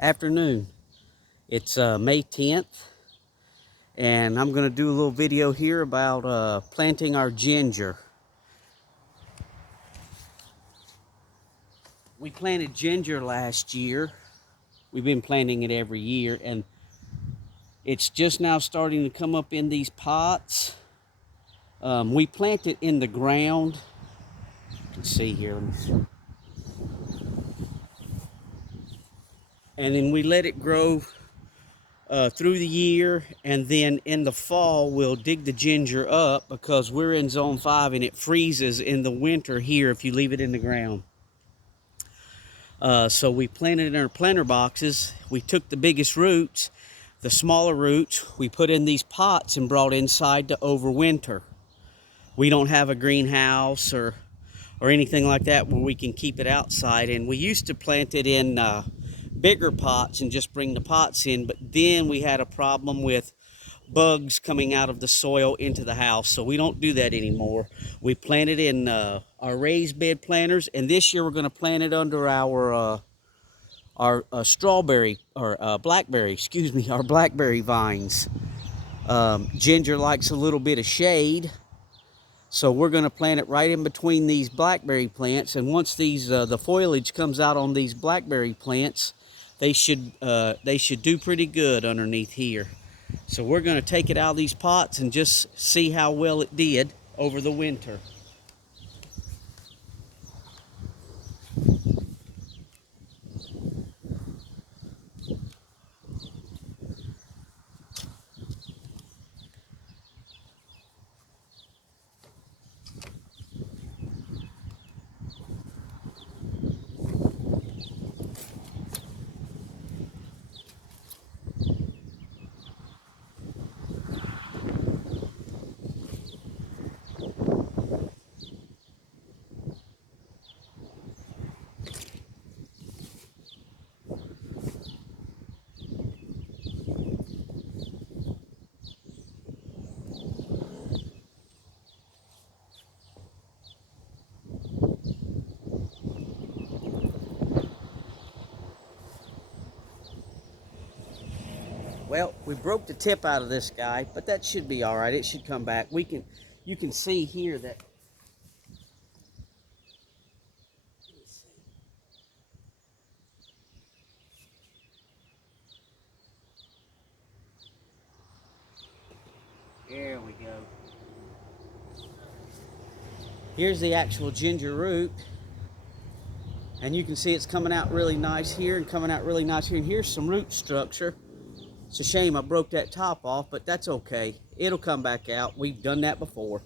afternoon. It's May 10th, and I'm going to do a little video here about planting our ginger. We planted ginger last year. We've been planting it every year, and it's just now starting to come up in these pots. We plant it in the ground. You can see here. And then we let it grow through the year, and then in the fall we'll dig the ginger up because we're in zone 5 and it freezes in the winter here if you leave it in the ground. So we planted it in our planter boxes. We took the biggest roots, the smaller roots we put in these pots and brought inside to overwinter. We don't have a greenhouse or anything like that where we can keep it outside, and we used to plant it in bigger pots and just bring the pots in, but then we had a problem with bugs coming out of the soil into the house, so we don't do that anymore. We plant it in our raised bed planters, and this year we're going to plant it under our strawberry or blackberry, excuse me, our blackberry vines. Ginger likes a little bit of shade, so we're going to plant it right in between these blackberry plants, and once these the foliage comes out on these blackberry plants, they should do pretty good underneath here. So we're going to take it out of these pots and just see how well it did over the winter. Well, we broke the tip out of this guy, but that should be all right. It should come back. You can see here that. There we go. Here's the actual ginger root, and you can see it's coming out really nice here and coming out really nice here. And here's some root structure. It's a shame I broke that top off, but that's okay. It'll come back out. We've done that before.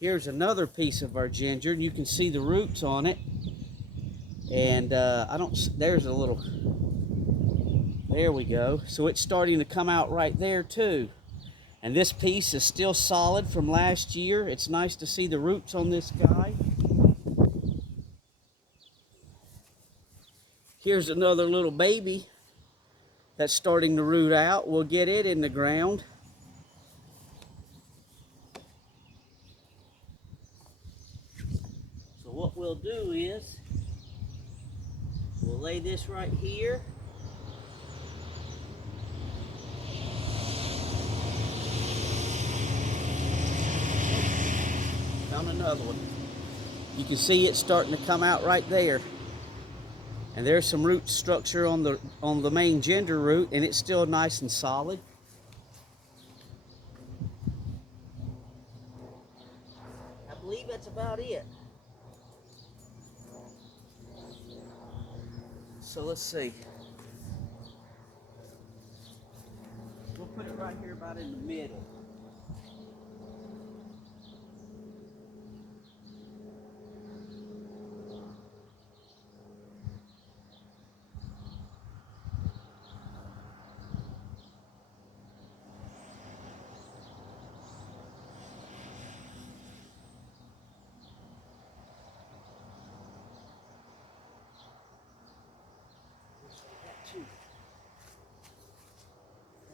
Here's another piece of our ginger, and you can see the roots on it. And there's a little, there we go. So it's starting to come out right there too. And this piece is still solid from last year. It's nice to see the roots on this guy. Here's another little baby that's starting to root out. We'll get it in the ground. So what we'll do is we'll lay this right here. Found another one. You can see it's starting to come out right there. And there's some root structure on the main ginger root, and it's still nice and solid. I believe that's about it. So let's see. We'll put it right here about in the middle.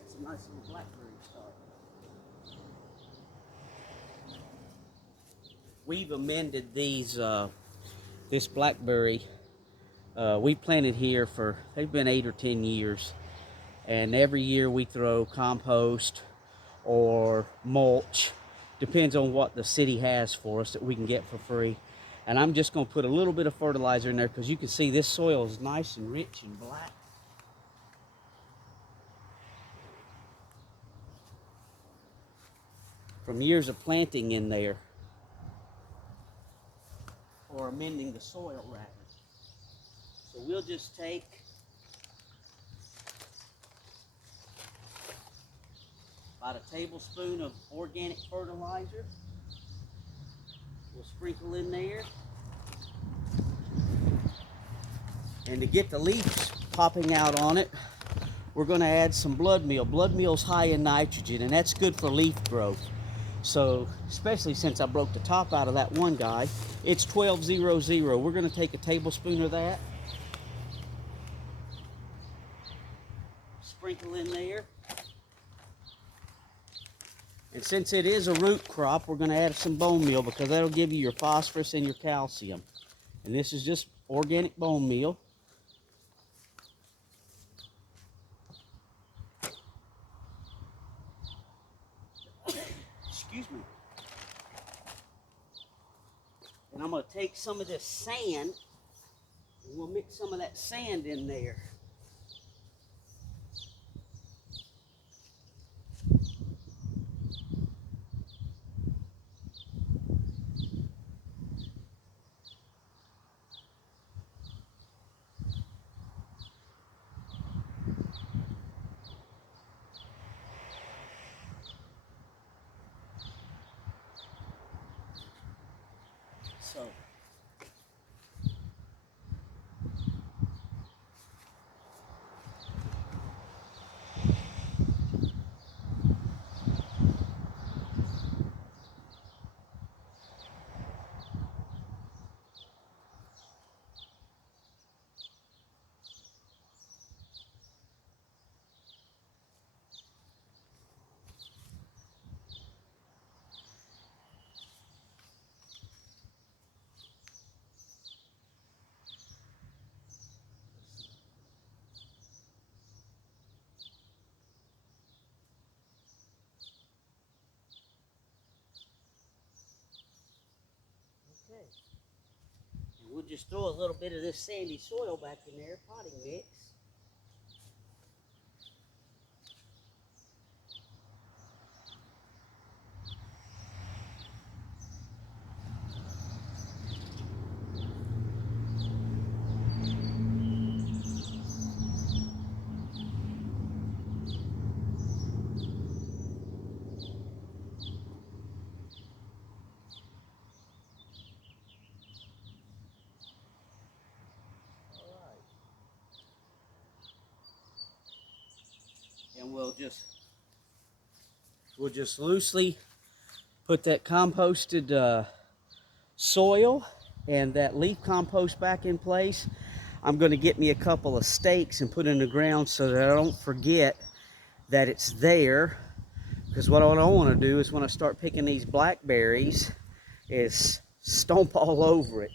That's a nice little blackberry start. we've amended these, this blackberry. We planted here for, they've been 8 or 10 years. And every year we throw compost or mulch. Depends on what the city has for us that we can get for free. And I'm just going to put a little bit of fertilizer in there because you can see this soil is nice and rich and black. From years of planting in there. Or amending the soil rather. So we'll just take about a tablespoon of organic fertilizer. We'll sprinkle in there. And to get the leaves popping out on it, we're going to add some blood meal. Blood meal's high in nitrogen, and that's good for leaf growth. So, especially since I broke the top out of that one guy, it's 1200. We're going to take a tablespoon of that. Sprinkle in there. And since it is a root crop, we're going to add some bone meal because that'll give you your phosphorus and your calcium. And this is just organic bone meal. Excuse me. And I'm going to take some of this sand and we'll mix some of that sand in there. So, okay. And we'll just throw a little bit of this sandy soil back in there, potting mix. And we'll just loosely put that composted soil and that leaf compost back in place. I'm going to get me a couple of stakes and put in the ground so that I don't forget that it's there. Because what I don't want to do is when I start picking these blackberries is stomp all over it.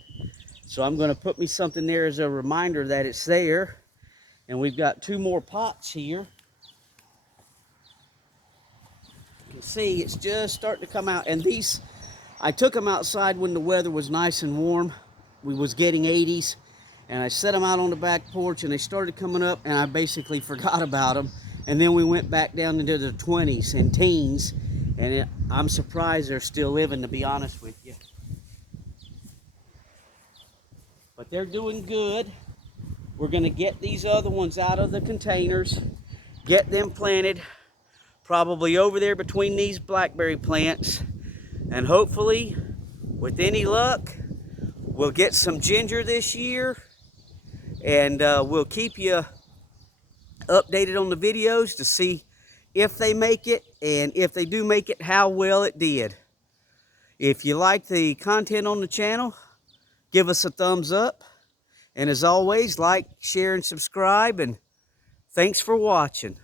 So I'm going to put me something there as a reminder that it's there. And we've got 2 more pots here. You can see it's just starting to come out. And these, I took them outside when the weather was nice and warm. We was getting 80s. And I set them out on the back porch and they started coming up and I basically forgot about them. And then we went back down into the 20s and teens. And I'm surprised they're still living, to be honest with you. But they're doing good. We're going to get these other ones out of the containers, get them planted, probably over there between these blackberry plants. And hopefully, with any luck, we'll get some ginger this year. And we'll keep you updated on the videos to see if they make it, and if they do make it, how well it did. If you like the content on the channel, give us a thumbs up. And as always, like, share, and subscribe. And thanks for watching.